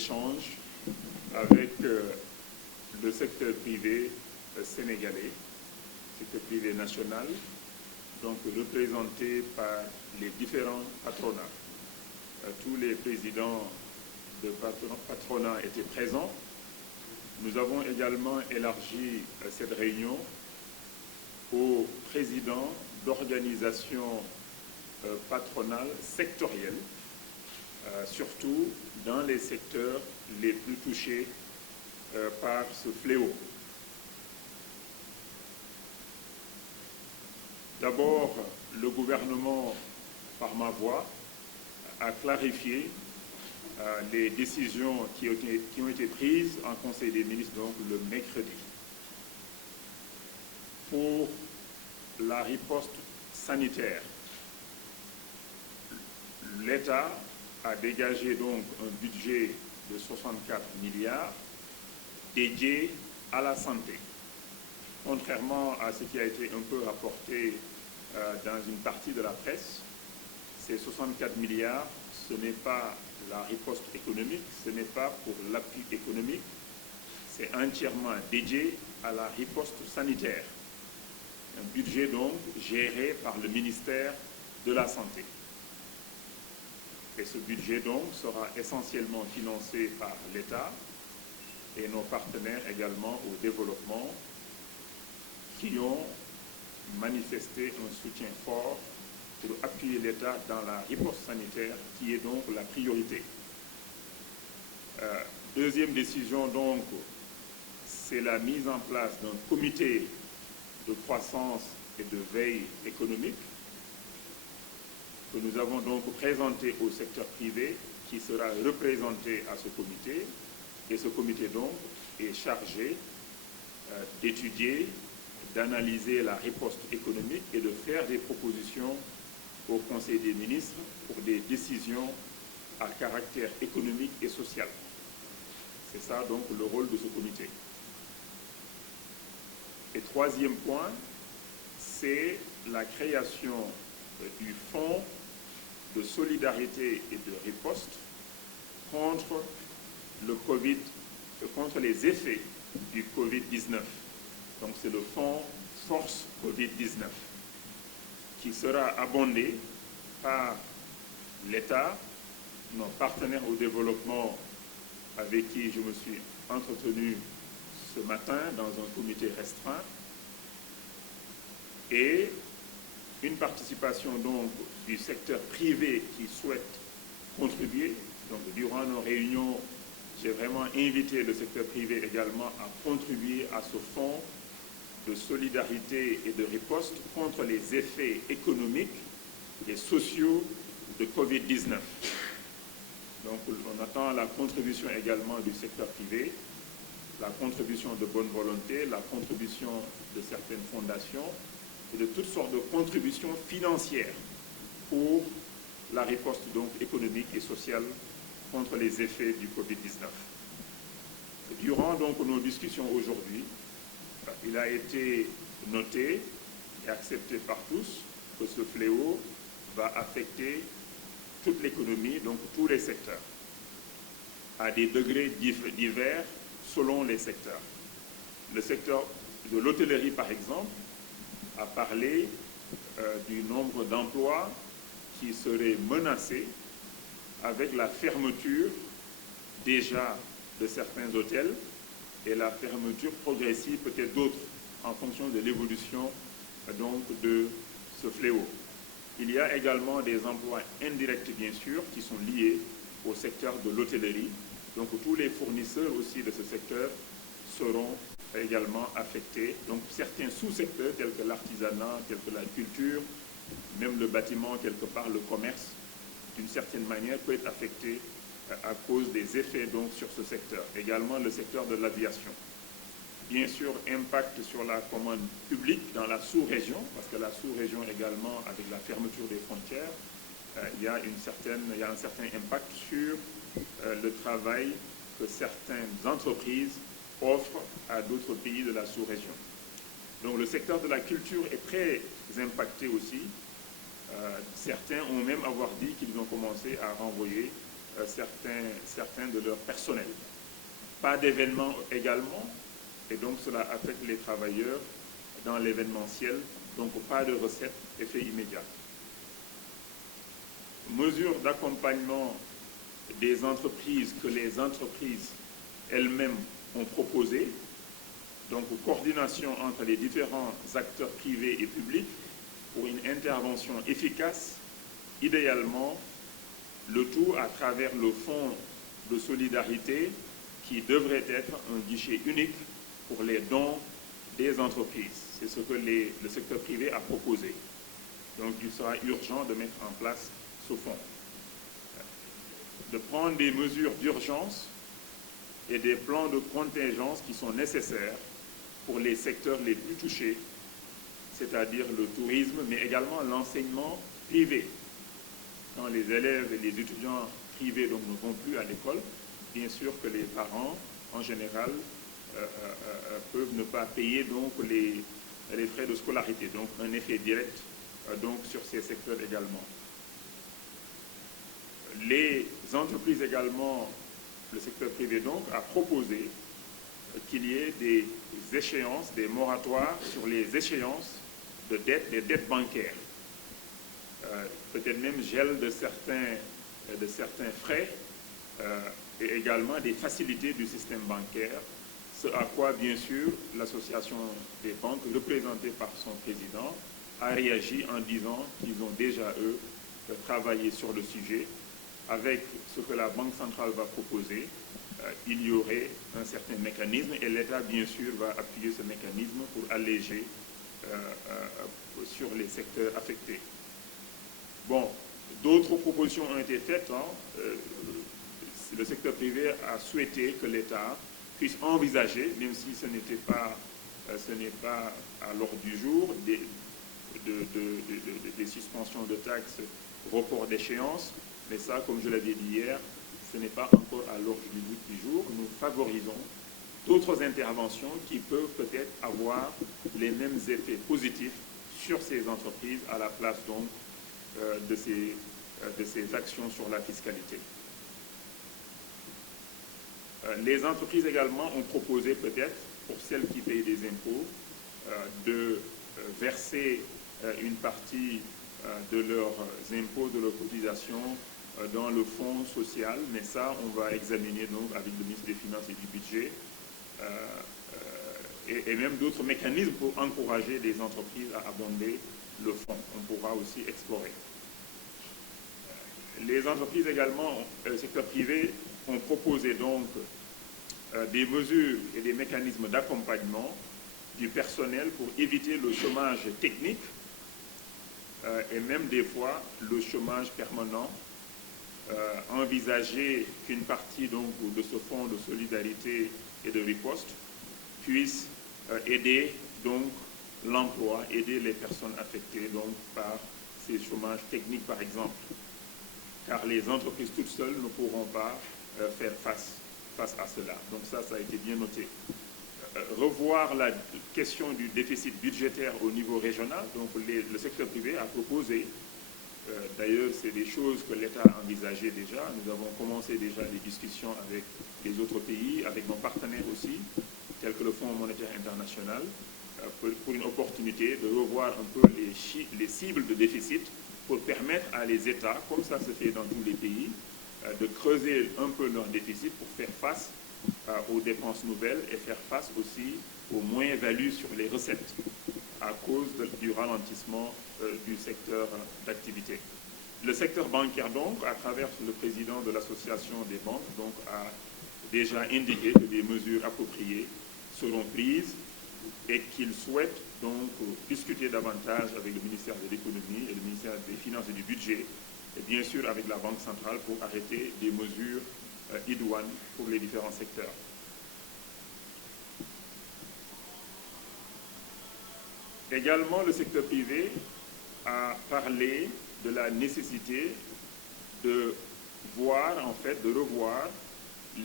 échanges avec le secteur privé sénégalais, secteur privé national, donc représenté par les différents patronats. Tous les présidents de patronat étaient présents. Nous avons également élargi cette réunion aux présidents d'organisations patronales sectorielles, surtout dans les secteurs les plus touchés par ce fléau. D'abord, le gouvernement, par ma voix, a clarifié les décisions qui ont été prises en Conseil des ministres donc, le mercredi. Pour la riposte sanitaire, l'État a dégagé donc un budget de 64 milliards dédié à la santé. Contrairement à ce qui a été un peu rapporté dans une partie de la presse, ces 64 milliards, ce n'est pas la riposte économique, ce n'est pas pour l'appui économique, c'est entièrement dédié à la riposte sanitaire. Un budget donc géré par le ministère de la Santé. Et ce budget donc sera essentiellement financé par l'État et nos partenaires également au développement qui ont manifesté un soutien fort pour appuyer l'État dans la riposte sanitaire qui est donc la priorité. Deuxième décision donc, c'est la mise en place d'un comité de croissance et de veille économique que nous avons donc présenté au secteur privé qui sera représenté à ce comité. Et ce comité donc est chargé d'étudier, d'analyser la riposte économique et de faire des propositions au Conseil des ministres pour des décisions à caractère économique et social. C'est ça donc le rôle de ce comité. Et troisième point, c'est la création du fonds de solidarité et de riposte contre le Covid, contre les effets du Covid-19. Donc c'est le fonds Force Covid-19 qui sera abondé par l'État, nos partenaires au développement avec qui je me suis entretenu ce matin dans un comité restreint, et une participation donc du secteur privé qui souhaite contribuer. Donc durant nos réunions, j'ai vraiment invité le secteur privé également à contribuer à ce fonds de solidarité et de riposte contre les effets économiques et sociaux de Covid-19. Donc on attend la contribution également du secteur privé, la contribution de bonne volonté, la contribution de certaines fondations et de toutes sortes de contributions financières pour la riposte donc économique et sociale contre les effets du Covid-19. Durant donc nos discussions aujourd'hui, il a été noté et accepté par tous que ce fléau va affecter toute l'économie, donc tous les secteurs, à des degrés divers selon les secteurs. Le secteur de l'hôtellerie, par exemple, a parlé du nombre d'emplois qui seraient menacés avec la fermeture déjà de certains hôtels et la fermeture progressive peut-être d'autres en fonction de l'évolution donc de ce fléau. Il y a également des emplois indirects bien sûr qui sont liés au secteur de l'hôtellerie. Donc tous les fournisseurs aussi de ce secteur seront également affectés. Donc certains sous-secteurs tels que l'artisanat, tels que la culture, même le bâtiment, quelque part le commerce, d'une certaine manière peut être affecté à cause des effets donc sur ce secteur. Également le secteur de l'aviation. Bien sûr, impact sur la commande publique dans la sous-région, parce que la sous-région également, avec la fermeture des frontières, il y a un certain impact sur le travail que certaines entreprises offrent à d'autres pays de la sous-région. Donc le secteur de la culture est très impacté aussi. Certains ont même avoir dit qu'ils ont commencé à renvoyer certains de leur personnel. Pas d'événements également, et donc cela affecte les travailleurs dans l'événementiel, donc pas de recettes, effet immédiat. Mesures d'accompagnement des entreprises que les entreprises elles-mêmes ont proposées, donc coordination entre les différents acteurs privés et publics pour une intervention efficace, idéalement le tout à travers le fonds de solidarité qui devrait être un guichet unique pour les dons des entreprises. C'est ce que le secteur privé a proposé. Donc il sera urgent de mettre en place ce fonds. De prendre des mesures d'urgence et des plans de contingence qui sont nécessaires pour les secteurs les plus touchés, c'est-à-dire le tourisme, mais également l'enseignement privé. Quand les élèves et les étudiants privés donc, ne vont plus à l'école, bien sûr que les parents, en général, peuvent ne pas payer donc, les frais de scolarité. Donc un effet direct donc, sur ces secteurs également. Les entreprises également, le secteur privé donc, a proposé qu'il y ait des échéances, des moratoires sur les échéances de dettes, des dettes bancaires. Peut-être même gel de certains frais et également des facilités du système bancaire, ce à quoi, bien sûr, l'association des banques, représentée par son président, a réagi en disant qu'ils ont déjà, eux, travaillé sur le sujet. Avec ce que la Banque centrale va proposer, il y aurait un certain mécanisme et l'État, bien sûr, va appuyer ce mécanisme pour alléger sur les secteurs affectés. Bon, d'autres propositions ont été faites. Le secteur privé a souhaité que l'État puisse envisager, même si ce n'est pas à l'ordre du jour, des suspensions de taxes, report d'échéance. Mais ça, comme je l'avais dit hier, ce n'est pas encore à l'ordre du jour. Nous favorisons d'autres interventions qui peuvent peut-être avoir les mêmes effets positifs sur ces entreprises à la place donc de ces actions sur la fiscalité. Les entreprises également ont proposé peut-être, pour celles qui payent des impôts, de verser une partie de leurs impôts, de leurs cotisations dans le fonds social, mais ça, on va examiner donc avec le ministre des Finances et du Budget, et même d'autres mécanismes pour encourager les entreprises à abonder le fonds. On pourra aussi explorer. Les entreprises également, le secteur privé, ont proposé donc des mesures et des mécanismes d'accompagnement du personnel pour éviter le chômage technique et même des fois le chômage permanent. Envisager qu'une partie donc, de ce fonds de solidarité et de riposte puisse aider donc l'emploi, aider les personnes affectées donc, par ces chômages techniques par exemple. Car les entreprises toutes seules ne pourront pas faire face à cela. Donc ça a été bien noté. Revoir la question du déficit budgétaire au niveau régional. Donc le secteur privé a proposé, d'ailleurs c'est des choses que l'État a envisagées déjà. Nous avons commencé déjà les discussions avec les autres pays, avec nos partenaires aussi, tels que le Fonds monétaire international, pour une opportunité de revoir un peu les cibles de déficit pour permettre à les États, comme ça se fait dans tous les pays, de creuser un peu leur déficit pour faire face aux dépenses nouvelles et faire face aussi aux moins-values sur les recettes à cause du ralentissement du secteur d'activité. Le secteur bancaire, donc, à travers le président de l'association des banques, donc, a déjà indiqué que des mesures appropriées seront prises et qu'il souhaite donc discuter davantage avec le ministère de l'économie et le ministère des Finances et du Budget, et bien sûr avec la Banque centrale pour arrêter des mesures idoines pour les différents secteurs. Également, le secteur privé a parlé de la nécessité de voir, en fait, de revoir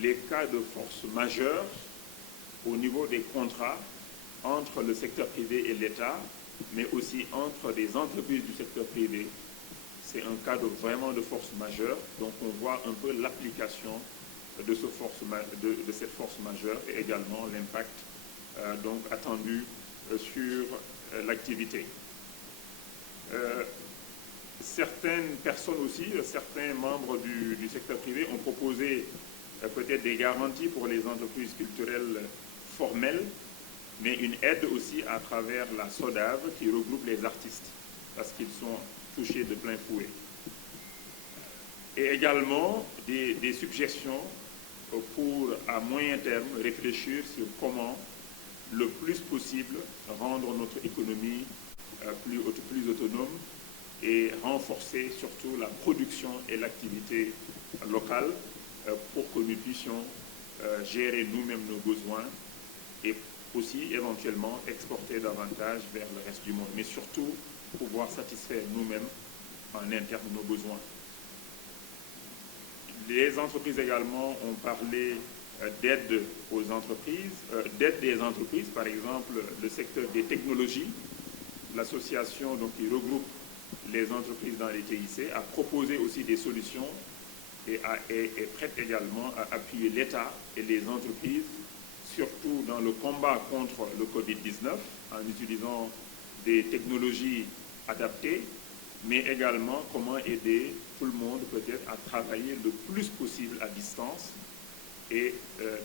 les cas de force majeure au niveau des contrats entre le secteur privé et l'État, mais aussi entre des entreprises du secteur privé. c'est un cas vraiment de force majeure. Donc on voit un peu l'application de cette force majeure et également l'impact donc attendu sur l'activité. Certaines personnes aussi, certains membres du secteur privé ont proposé peut-être des garanties pour les entreprises culturelles formelles, mais une aide aussi à travers la SODAV qui regroupe les artistes parce qu'ils sont touchés de plein fouet. Et également des suggestions pour, à moyen terme, réfléchir sur comment, le plus possible, rendre notre économie plus autonome et renforcer surtout la production et l'activité locale pour que nous puissions gérer nous-mêmes nos besoins et aussi éventuellement exporter davantage vers le reste du monde, mais surtout pouvoir satisfaire nous-mêmes en interne nos besoins. Les entreprises également ont parlé d'aide aux entreprises, d'aide des entreprises, par exemple le secteur des technologies. L'association qui regroupe les entreprises dans les TIC a proposé aussi des solutions et est prête également à appuyer l'État et les entreprises, surtout dans le combat contre le Covid-19, en utilisant des technologies adaptées, mais également comment aider tout le monde peut-être à travailler le plus possible à distance et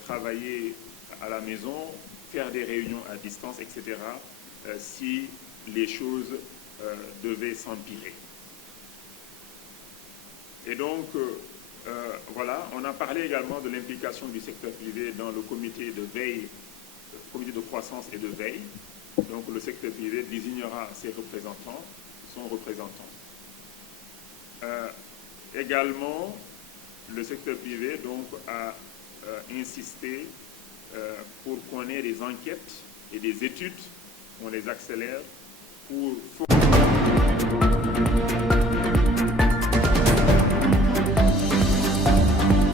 travailler à la maison, faire des réunions à distance, etc., si les choses devaient s'empirer. Et donc, voilà, on a parlé également de l'implication du secteur privé dans le comité de veille, comité de croissance et de veille. Donc, le secteur privé désignera ses représentants, son représentant. Également, le secteur privé donc, a insisté pour qu'on ait des enquêtes et des études, on les accélère pour